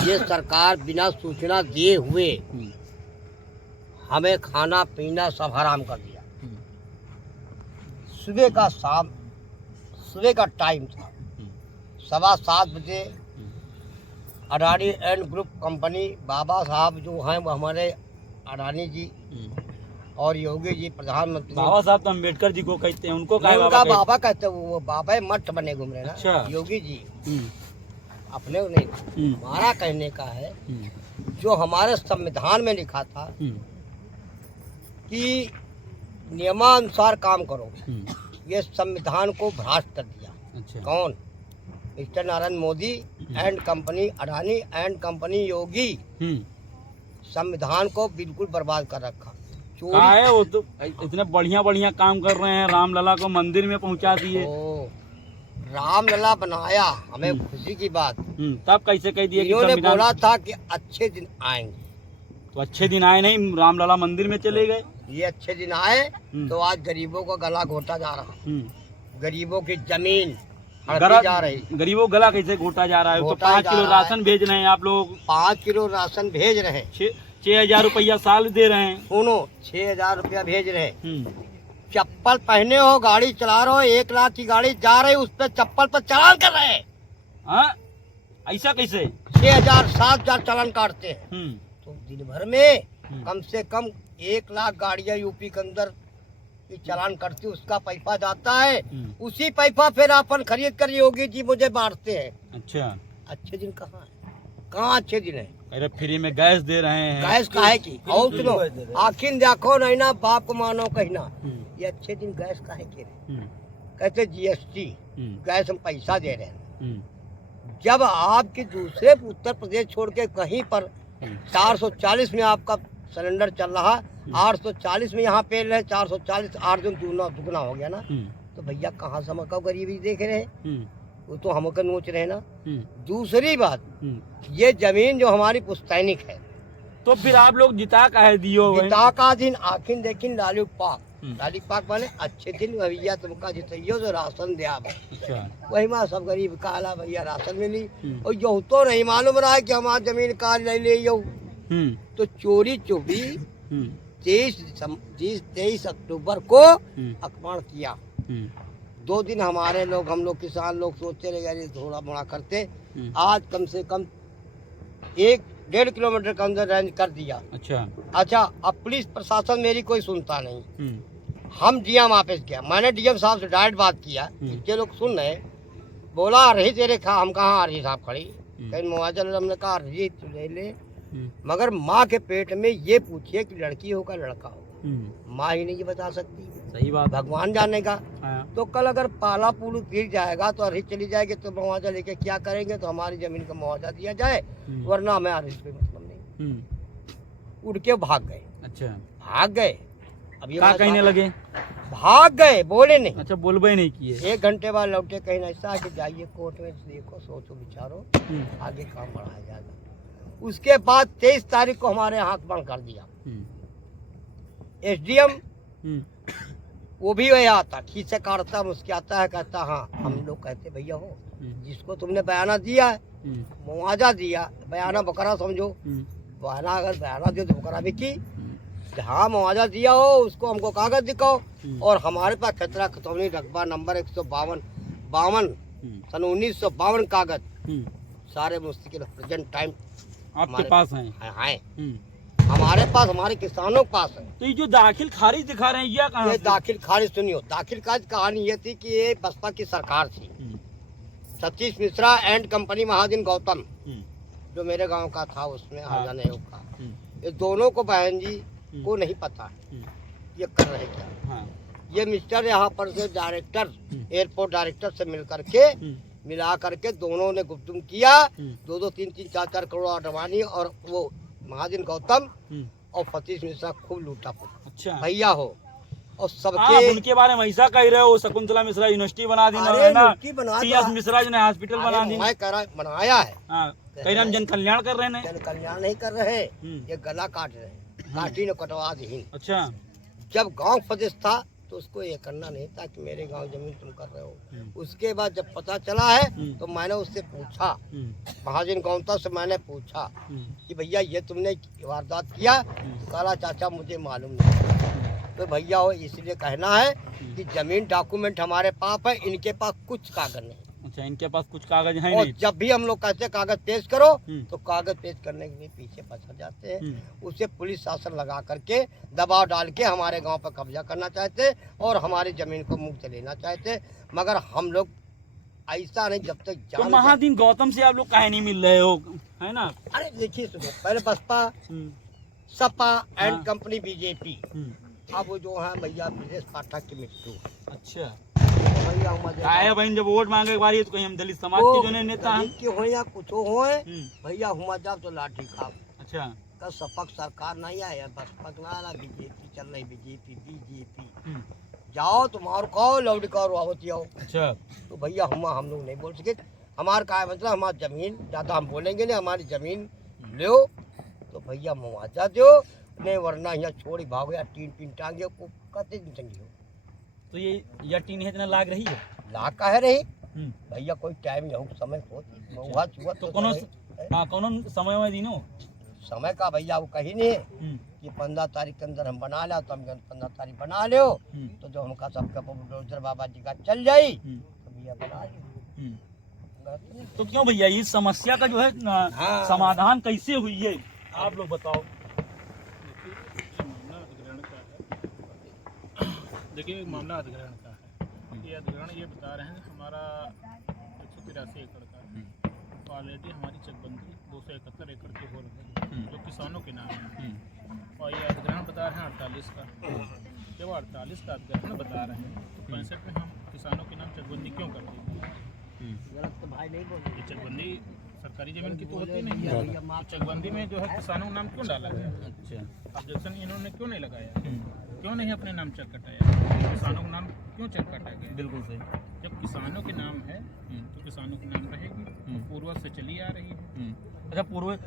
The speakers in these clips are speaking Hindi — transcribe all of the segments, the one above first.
ये सरकार बिना सूचना दिए हुए हमें खाना पीना सब हराम कर दिया। सुबह का टाइम था, 7:15 बजे अडानी एंड ग्रुप कंपनी, बाबा साहब जो हैं वो हमारे अडानी जी और योगी जी प्रधानमंत्री। बाबा साहब तो अम्बेडकर जी को कहते हैं, उनको नहीं, उनका बाबा कहते हैं, वो बाबा मठ बने घूम रहे ना। अच्छा। योगी जी अपने नहीं, हमारा कहने का है जो हमारे संविधान में लिखा था कि नियमानुसार काम करो, ये संविधान को भ्रष्ट कर दिया। अच्छा। कौन? Mister Narendra Modi and company, Adani and company, Yogi संविधान को बिल्कुल बर्बाद कर रखा। कहाँ है वो? तो इतने बढ़िया बढ़िया काम कर रहे हैं, रामलला को मंदिर में पहुंचा दिए। रामलला बनाया, हमें खुशी की बात। तब कैसे कह दिए? इन्होंने बोला था कि अच्छे दिन आएंगे, तो अच्छे दिन आए नहीं, रामलला मंदिर में चले गए। ये अच्छे दिन आए तो आज गरीबों का गला घोटा जा रहा, गरीबों की जमीन हड़पी जा रही। गरीबों का गला कैसे घोटा जा रहा है? तो 5 किलो राशन भेज रहे हैं आप लोग। 5 किलो राशन भेज रहे हैं, 6,000 रुपया साल दे रहे हैं। सुनो, 6,000 रुपया भेज रहे हैं। चप्पल पहने हो, गाड़ी चला रहे हो, 1 लाख की गाड़ी जा रही, उस पर चप्पल पर चालान कर रहे हैं। हाँ, ऐसा कैसे? 6,000 7,000 चालान काटते हैं। तो दिन भर में कम से कम 1 लाख गाड़ियां यूपी के अंदर चालान करती, उसका पैसा जाता है। उसी पैसा फिर अपन खरीद कर योगी जी मुझे बांटते हैं। अच्छा। अच्छे दिन कहाँ है? कहाँ अच्छे दिन है? अरे फ्री में गैस दे रहे हैं। गैस काहे की? और सुनो, आखिर देखो नहीं ना, बाप को मानो कहना, ये अच्छे दिन गैस काहे के? कहते GST गैस हम पैसा दे रहे हैं। जब आपके दूसरे उत्तर प्रदेश छोड़ के कहीं पर 440 में आपका सिलेंडर चल रहा, 840 में यहाँ पे रहे, 440, 8 दिन दुगना हो गया ना। तो भैया कहाँ से हमको गरीबी देख रहे हैं? वो तो हमको नोच रहे ना। दूसरी बात, ये जमीन जो हमारी पुश्तैनिक है, तो फिर आप लोग जिता काहे दियो? जिता का दिन आखिर देखिन लालू पाक माने अच्छे दिन भैया तुमका जितइयो जो राशन दिया। अच्छा। वही माँ सब गरीब काला भैया राशन मिली, और यो तो नहीं मालूम रहा है कि हमारी जमीन का ले लियो। तो चोरी चोरी 23 अक्टूबर को अपमान किया। 2 दिन हमारे लोग, हम लोग किसान लोग सोचते रहे यार थोड़ा मोड़ा करते। आज कम से कम 1-1.5 किलोमीटर के अंदर रेंज कर दिया। अच्छा, अब पुलिस प्रशासन मेरी कोई सुनता नहीं। हम डीएम ऑफिस गया, मैंने डीएम साहब से डायरेक्ट बात किया, ये लोग सुन रहे, बोला रही तेरे हम कहाँ रही साहब खड़ी, कहीं मुआवजा। हमने कहा रही तो ले ले, मगर माँ के पेट में ये पूछिए कि लड़की हो का लड़का हो, माँ ही नहीं ये बता सकती। सही बात, भगवान जाने का। तो कल अगर पाला पुल गिर जाएगा तो अर्जी चली जाएगी, तो मुआवजा लेके क्या करेंगे? तो हमारी जमीन का मुआवजा दिया जाए, वरना हमें अर्जी पे मतलब नहीं। उड़ के भाग गए। अच्छा, भाग गए। अब ये कहने लगे? भाग गए, बोले नहीं। अच्छा, बोलबे नहीं किए। 1 घंटे बाद लौटे, कहीं ऐसा कि जाइए कोर्ट में, देखो सोचो विचारो, आगे काम बढ़ाया जाएगा। उसके बाद 23 तारीख को हमारे हाथ बंद कर दिया। SDM वो भी वही आता, खींचे काटता, मुस्कुराता है, कहता हाँ हम लोग कहते भैया हो जिसको तुमने बयाना दिया है, मुआवजा दिया, बयाना बकरा समझो, बयाना अगर बयाना दिया तो बकरा भी की, हाँ मुआवजा दिया हो उसको हमको कागज दिखाओ। और हमारे पास खतरा खतौनी रकबा नंबर 152 सन 1952 कागज सारे मुस्तकिल प्रेजेंट टाइम आपके पास हैं? हमारे पास, हमारे किसानों के पास है। तो ये जो दाखिल खारिज दिखा रहे हैं, ये कहाँ? ये दाखिल खारिज सुनियो, दाखिल खारिज कहानी ये थी कि ये बसपा की सरकार थी। सतीश मिश्रा एंड कंपनी, महाजन गौतम जो मेरे गांव का था, उसमें हरजान आयोग का, ये दोनों को बहन जी को नहीं पता ये कर रहे क्या। ये मिस्टर यहाँ पर से डायरेक्टर, एयरपोर्ट डायरेक्टर से मिला करके दोनों ने गुप्तम किया। 2-2, 3-3, 4-4 करोड़ अडवाणी और वो महाजन गौतम और सतीश मिश्रा खूब लूटा। अच्छा भैया हो, और सबके उनके बारे में ऐसा कह रहे हो, शकुंतला मिश्रा यूनिवर्सिटी बना दी ना, CS मिश्रा जी ने हॉस्पिटल बना दी। मैं कह रहा बनाया है, कह रहे हम जन कल्याण कर रहे हैं। जन कल्याण नहीं कर रहे, ये गला काट रहे, काटी ने कटवा दी। अच्छा, जब गांव प्रदेश था तो उसको ये करना नहीं था कि मेरे गांव जमीन तुम कर रहे हो। उसके बाद जब पता चला है तो मैंने उससे पूछा, महाजन गौंता से मैंने पूछा कि भैया ये तुमने वारदात किया? साला चाचा मुझे मालूम नहीं। तो भैया वो इसलिए कहना है कि जमीन डॉक्यूमेंट हमारे पास है, इनके पास कुछ कागज नहीं। अच्छा, इनके पास कुछ कागज है और नहीं। जब भी हम लोग कहते हैं कागज पेश करो तो कागज पेश करने के लिए पीछे पछड़ जाते हैं। उसे पुलिस शासन लगा करके दबाव डाल के हमारे गांव पर कब्जा करना चाहते और हमारी जमीन को मुंह से लेना चाहते, मगर हम लोग ऐसा नहीं। जब तक तो महादीन गौतम से आप लोग काहे नहीं मिल रहे हो, है ना? अरे देखिए सुनो, पहले Baspa, Sapa and company BJP, अब वो जो है भैया ब्रजेश पाठक की मिट्टू। अच्छा भैया आए बहन जब वोट मांगे एक बार तो कहीं हम दलित समाज के जो नेता हैं कि हो या कुछ हो भैया हुआ जाओ तो लाठी खाओ। अच्छा का सपक सरकार नहीं आया, बसपा ना बीजेपी चल रही, बीजेपी जाओ तुम्हारो कहो लौड़ी कहो आवती आओ। अच्छा तो भैया हम लोग नहीं बोल सके। हमारा क्या मतलब, हमारी जमीन ज्यादा हम बोलेंगे नहीं, हमारी जमीन लो तो भैया मुआवजा दो, नहीं वरना यहाँ छोड़ी भागो या टीन टांगे को कते दिन टंगी हो। तो ये टीन इतना लाग रही है? लाग का है रही भैया, कोई टाइम हो समय हो तो कौन समय में दिनो समय का भैया वो कहीं नहीं है कि 15 तारीख के अंदर हम बना ला, तो हम 15 तारीख बना लो तो जो हमका सबका बुलडोजर बाबा जी का चल जाई तो भैया बना लो। तो क्यों भैया इस समस्या का जो है समाधान कैसे हुई है आप लोग बताओ। देखिए मामला अधिग्रहण का है। ये अधिग्रहण ये बता रहे हैं हमारा 183 एकड़ का तो ऑलरेडी हमारी चकबंदी 271 एकड़ की हो रही है जो किसानों के नाम है, और ये अधिग्रहण बता रहे हैं 48 का। जब 48 का अधिग्रहण बता रहे हैं तो 65 में हम किसानों के नाम चकबंदी क्यों करते हैं? गलत तो भाई नहीं बोल। ये चकबंदी सरकारी जमीन की तो होती नहीं है, चकबंदी में जो है किसानों का नाम क्यों डाला गया? अच्छा ऑब्जेक्शन इन्होंने क्यों नहीं लगाया? क्यों नहीं अपने नाम चेक कटाया? किसानों का नाम क्यों चेक काटा गया? बिल्कुल सही। जब किसानों के नाम है तो किसानों के नाम रहेगी, पूर्वज से चली आ रही है। अच्छा पूर्व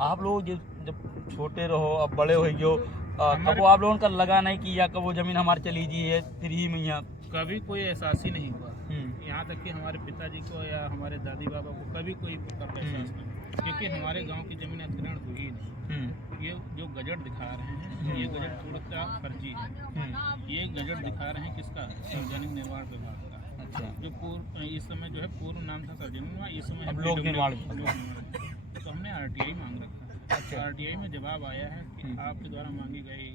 आप लोग जब छोटे रहो अब बड़े हो गए कब आप लोगों का लगा नहीं कि या कब वो जमीन हमारे चली जी है फ्री में? यहाँ कभी कोई एहसास ही नहीं हुआ, यहाँ तक कि हमारे पिताजी को या हमारे दादी बाबा को कभी कोई प्रकार का एहसास नहीं, क्योंकि हमारे गांव की जमीन अधिग्रहण हुई ही नहीं। ये जो गजट दिखा रहे हैं ये गजट पूर्णतः फर्जी है। ये गजट दिखा रहे हैं किसका? सार्वजनिक निर्माण विभाग का। अच्छा जो पूर्व इस समय जो है पूर्व नाम था सार्वजनिक, इस समय अब लोक निर्माण। तो हमने आरटीआई मांग रखा है। अच्छा आरटीआई में जवाब आया है कि आपके द्वारा मांगी गई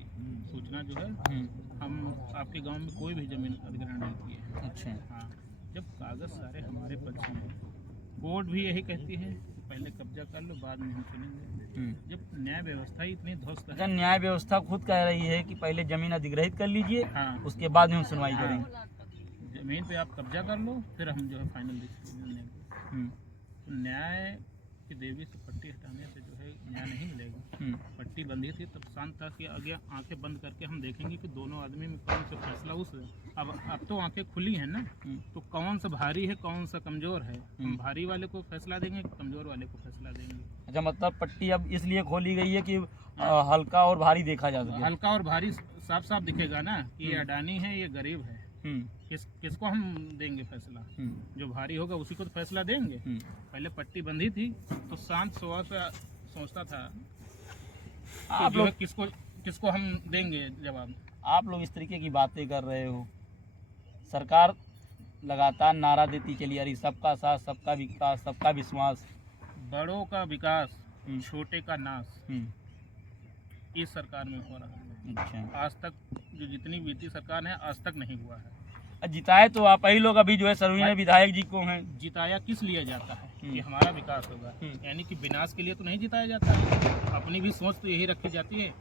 सूचना जो है हम आपके गांव में कोई भी जमीन अधिग्रहण नहीं की है। अच्छा हाँ, जब कागज सारे हमारे पक्ष में, कोर्ट भी यही कहती है कि पहले कब्जा कर लो बाद में हम सुनेंगे। जब न्याय व्यवस्था ही इतनी ध्वस्त है। न्याय व्यवस्था खुद कह रही है कि पहले जमीन अधिग्रहित कर लीजिए, हाँ उसके बाद हम सुनवाई करेंगे। जमीन पे आप कब्जा कर लो फिर हम जो है फाइनल डिसीजन लेंगे। तो न्याय की देवी से पट्टी हटाने से जो है न्याय नहीं मिलेगा। पट्टी बंधी थी तब शांत था कि आगे आंखें बंद करके हम देखेंगे कि दोनों आदमी में कौन सा फैसला उस। अब तो आंखें खुली हैं ना, तो कौन सा भारी है कौन सा कमजोर है, हम भारी वाले को फैसला देंगे कमजोर वाले को फैसला देंगे। अच्छा मतलब पट्टी अब इसलिए खोली गई है कि हल्का और भारी देखा जा सके। हल्का और भारी साफ साफ दिखेगा ना कि ये अडानी है ये गरीब है। किसको हम देंगे फैसला? जो भारी होगा उसी को तो फैसला देंगे। पहले पट्टी बंधी थी तो शांत स्वभाव से सोचता था आप लोग किसको हम देंगे जवाब। आप लोग इस तरीके की बातें कर रहे हो, सरकार लगातार नारा देती चली आ रही सबका साथ सबका विकास सबका विश्वास। बड़ों का विकास छोटे का नाश इस सरकार में हो रहा है। अच्छा आज तक जो जितनी बीती सरकार है आज तक नहीं हुआ है। जिताए तो आप ही लोग अभी जो है सर्वनीय विधायक जी को हैं। जिताया किस लिए जाता है कि हमारा विकास होगा, यानी कि विनाश के लिए तो नहीं जिताया जाता है। अपनी भी सोच तो यही रखी जाती है।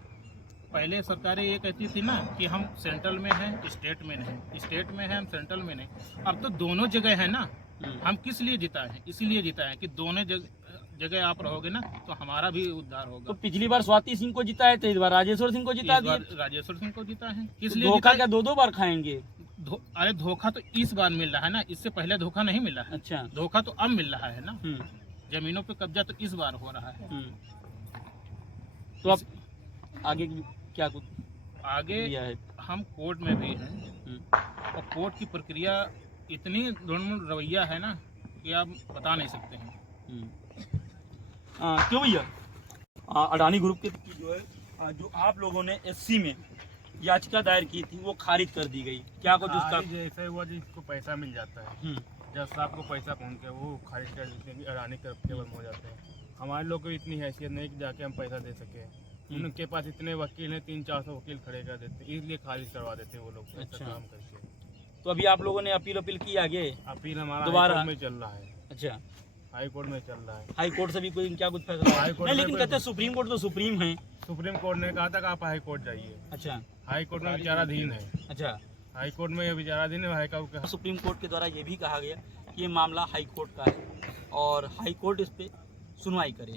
पहले सरकारें ये कहती थी ना कि हम सेंट्रल में हैं स्टेट में नहीं, स्टेट में हैं हम सेंट्रल में नहीं। अब तो दोनों जगह है ना, हम किस लिए जिताए हैं? इसीलिए जिताए हैं कि दोनों जगह आप रहोगे ना तो हमारा भी उद्धार होगा। तो पिछली बार स्वाति सिंह को जिताए थे, इस बार राजेश्वर सिंह को जिता दिए। राजेश्वर सिंह को जिता है किस लिए? धोखा क्या 2-2 बार खाएंगे? अरे धोखा तो इस बार मिल रहा है ना, इससे पहले धोखा नहीं मिला है। अच्छा धोखा तो अब मिल रहा है ना। जमीनों पे कब्जा तो इस बार हो रहा है। तो अब आगे क्या कुछ आगे है? हम कोर्ट में भी हैं और कोर्ट की प्रक्रिया इतनी ढूंढ रवैया है ना कि आप बता नहीं सकते हैं। क्यों भैया अडानी ग्रुप के जो है जो आप लोगों ने एससी में याचिका दायर की थी वो खारिज कर दी गई, क्या कुछ उसका? जैसे हुआ जिसको पैसा मिल जाता है, जब साहब को पैसा पहुंच गया वो खारिज कर देते हैं, अडानी के केवल हो जाते हैं। हमारे लोग को इतनी हैसियत नहीं कि जाके हम पैसा दे सके, उनके पास इतने वकील हैं, 300-400 वकील खड़े कर देते हैं, इसलिए खारिज करवा देते हैं वो लोग ऐसा काम करके। तो अभी आप लोगों ने अपील की आगे? अपील हमारा दोबारा हाई कोर्ट में चल रहा है। अच्छा, हाई कोर्ट में चल रहा है। हाई कोर्ट से भी कोई क्या कुछ फैसला? हाई कोर्ट नहीं, में लेकिन कहते हैं सुप्रीम कोर्ट तो सुप्रीम है। सुप्रीम कोर्ट ने कहा था कि आप हाई कोर्ट जाइए। अच्छा, हाई कोर्ट में विचाराधीन है। अच्छा, हाई कोर्ट में विचाराधीन है। हाई कोर्ट का सुप्रीम कोर्ट के द्वारा ये भी कहा गया कि ये मामला हाई कोर्ट का है और हाई कोर्ट इस पे सुनवाई करे।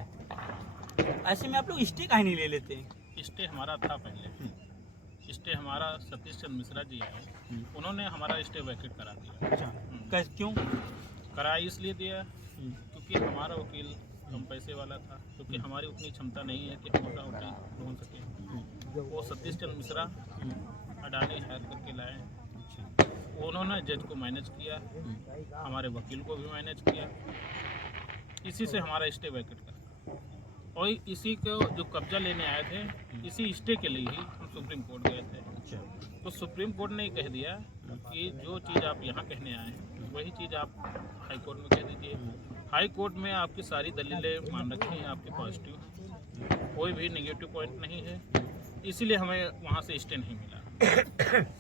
ऐसे में आप लोग स्टे काहे नहीं ले लेते हैं? स्टे हमारा था पहले, स्टे हमारा सतीश चंद्र मिश्रा जी है, उन्होंने हमारा स्टे वैकेट करा दिया। अच्छा, क्यों करा? इसलिए दिया क्योंकि हमारा वकील कम पैसे वाला था, क्योंकि हमारी उतनी क्षमता नहीं है कि हम अपना वकील ढूंढ सकें। वो सतीश चंद्र मिश्रा अडानी हायर करके लाए, उन्होंने जज को मैनेज किया, हमारे वकील को भी मैनेज किया, इसी से हमारा स्टे वैकेट करा। और इसी को जो कब्जा लेने आए थे, इसी स्टे के लिए ही हम सुप्रीम कोर्ट गए थे। तो सुप्रीम कोर्ट ने कह दिया कि जो चीज़ आप यहाँ कहने आए हैं वही चीज़ आप हाई कोर्ट में कह दीजिए। हाई कोर्ट में आपकी सारी दलीलें मान रखी हैं, आपके पॉजिटिव, कोई भी नेगेटिव पॉइंट नहीं है, इसीलिए हमें वहाँ से स्टे नहीं मिला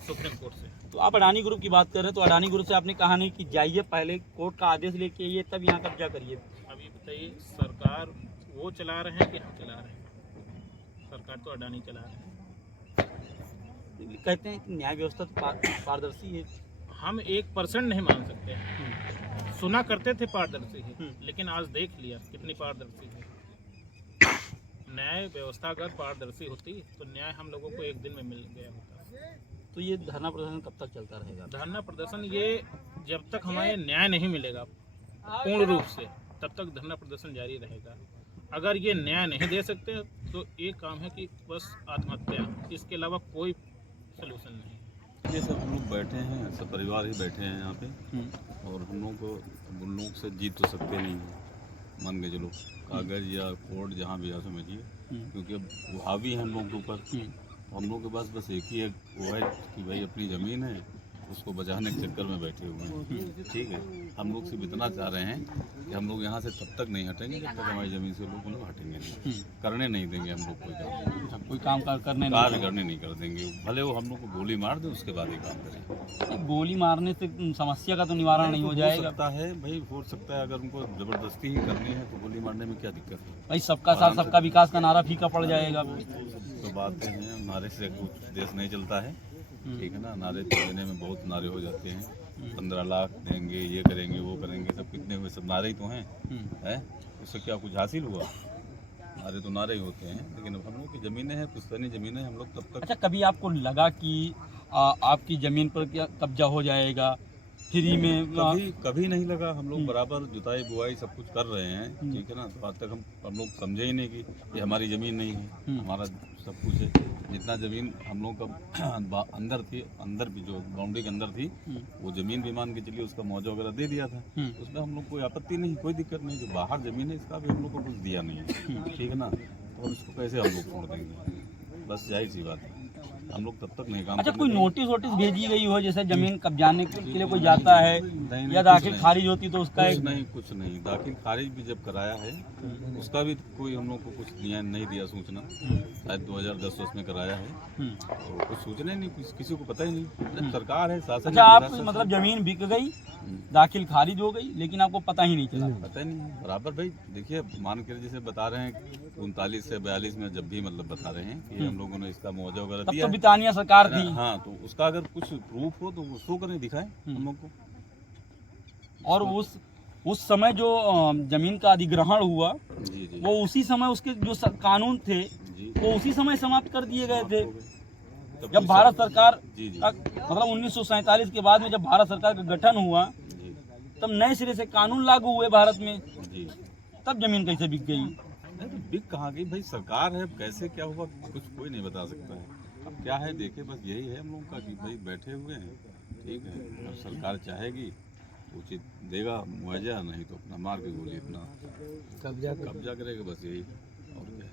सुप्रीम कोर्ट से। तो आप अडानी ग्रुप की बात कर रहे हैं, तो अडानी ग्रुप से आपने कहा नहीं कि जाइए पहले कोर्ट का आदेश लेके आइए तब यहाँ कब्जा करिए? अभी बताइए, सरकार वो चला रहे हैं कि हम चला रहे हैं? सरकार तो अडानी चला रहे हैं। कहते हैं कि न्याय व्यवस्था तो पारदर्शी है। हम 1% नहीं मान सकते हैं। सुना करते थे पारदर्शी है, लेकिन आज देख लिया कितनी पारदर्शी है। न्याय व्यवस्था अगर पारदर्शी होती तो न्याय हम लोगों को एक दिन में मिल गया होता। तो ये धरना प्रदर्शन कब तक चलता रहेगा? धरना प्रदर्शन ये जब तक हमें न्याय नहीं मिलेगा पूर्ण रूप से, तब तक धरना प्रदर्शन जारी रहेगा। अगर ये न्याय नहीं दे सकते तो एक काम है कि बस आत्महत्या, इसके अलावा कोई सलूशन नहीं। ये सब लोग बैठे हैं, सब परिवार ही बैठे हैं यहाँ पे, और हम लोग को उन लोग से जीत तो सकते नहीं हैं, मान के चलो कागज या कोर्ट जहाँ भी आ समझिए, क्योंकि अब वो हावी हैं हम लोग के ऊपर। हम लोग के पास बस एक ही है, वो है कि भाई अपनी ज़मीन है उसको बचाने के चक्कर में बैठे हुए हैं। ठीक है, हम लोग सिर्फ इतना चाह रहे हैं कि हम लोग यहाँ से तब तक नहीं हटेंगे जब तक हमारी ज़मीन से लोग उन्हें हटेंगे नहीं, करने नहीं देंगे हम लोग कोई काम करने नहीं कर देंगे। भले वो हम लोग को गोली मार दे, उसके बाद ही काम करें। गोली मारने से समस्या का तो निवारण नहीं हो जाएगा? सकता है भाई, हो सकता है, अगर उनको ज़बरदस्ती ही करनी है तो गोली मारने में क्या दिक्कत है भाई? सबका साथ सबका विकास का नारा फीका पड़ जाएगा। तो बातें हैं, नारे से कुछ देश नहीं चलता है, ठीक है ना। नारे देने में बहुत नारे हो जाते हैं, 15 लाख देंगे, ये करेंगे, वो करेंगे, सब कितने हुए, सब नारे ही तो हैं। उससे क्या कुछ हासिल हुआ? नारे तो नारे ही होते हैं, लेकिन अब हम लोग की ज़मीनें हैं, पुश्तैनी ज़मीनें, हम लोग तब तक। अच्छा, कभी आपको लगा कि आपकी ज़मीन पर क्या कब्जा हो जाएगा फ्री में? कभी नहीं लगा। हम लोग बराबर जुताई बुआई सब कुछ कर रहे हैं, ठीक है ना। तो आज तक हम लोग समझे ही नहीं कि ये हमारी ज़मीन नहीं है, हमारा सब कुछ है। जितना ज़मीन हम लोग का अंदर थी, अंदर भी जो बाउंड्री के अंदर थी, वो ज़मीन भी मान के चलिए उसका मुआवजा वगैरह दे दिया था, उसमें हम लोग कोई आपत्ति नहीं, कोई दिक्कत नहीं। जो बाहर ज़मीन है इसका भी हम लोग को कुछ दिया नहीं है, ठीक है ना। तो हम इसको कैसे हम लोग छोड़ देंगे? बस जाहिर सी बात है, हम लोग तब तक नहीं काम। अच्छा, कोई नोटिस वोटिस भेजी गई हो, जैसे जमीन कब्जाने के लिए कोई जाता है या दाखिल खारिज होती तो उसका? कुछ नहीं, दाखिल खारिज भी जब कराया है उसका भी कोई हम लोग को कुछ नहीं दिया सूचना। शायद 2010 में कराया है, और कुछ सूचना ही नहीं, किसी को पता ही नहीं। सरकार है, शासन। अच्छा, आप मतलब जमीन बिक गई, दाखिल खारिज हो गई, लेकिन आपको पता ही नहीं चला? पता ही नहीं बराबर। भाई देखिए, मान के जैसे बता रहे हैं 39 से 42 में, जब भी मतलब बता रहे हैं कि हम लोगों ने इसका मुआवजा वगैरह दिया, ब्रिटानिया सरकार थी। हाँ, तो उसका अगर कुछ प्रूफ हो तो वो शो करें, दिखाएं हम लोग को। और उस समय जो जमीन का अधिग्रहण हुआ, जी, वो उसी समय उसके जो कानून थे वो उसी समय समाप्त कर दिए गए थे, जब भारत सरकार मतलब 1947 के बाद में जब भारत सरकार का गठन हुआ, तब नए सिरे से कानून लागू हुए भारत में, तब जमीन कैसे बिक गई? नहीं तो बिक कहाँ गई भाई? सरकार है, कैसे क्या हुआ कुछ कोई नहीं बता सकता है। अब क्या है देखे, बस यही है हम लोग का कि भाई बैठे हुए हैं, ठीक है, अब सरकार चाहेगी तो उचित देगा मुआवजा, नहीं तो अपना मार के गोली अपना कब्जा करेगा, बस यही और क्या है।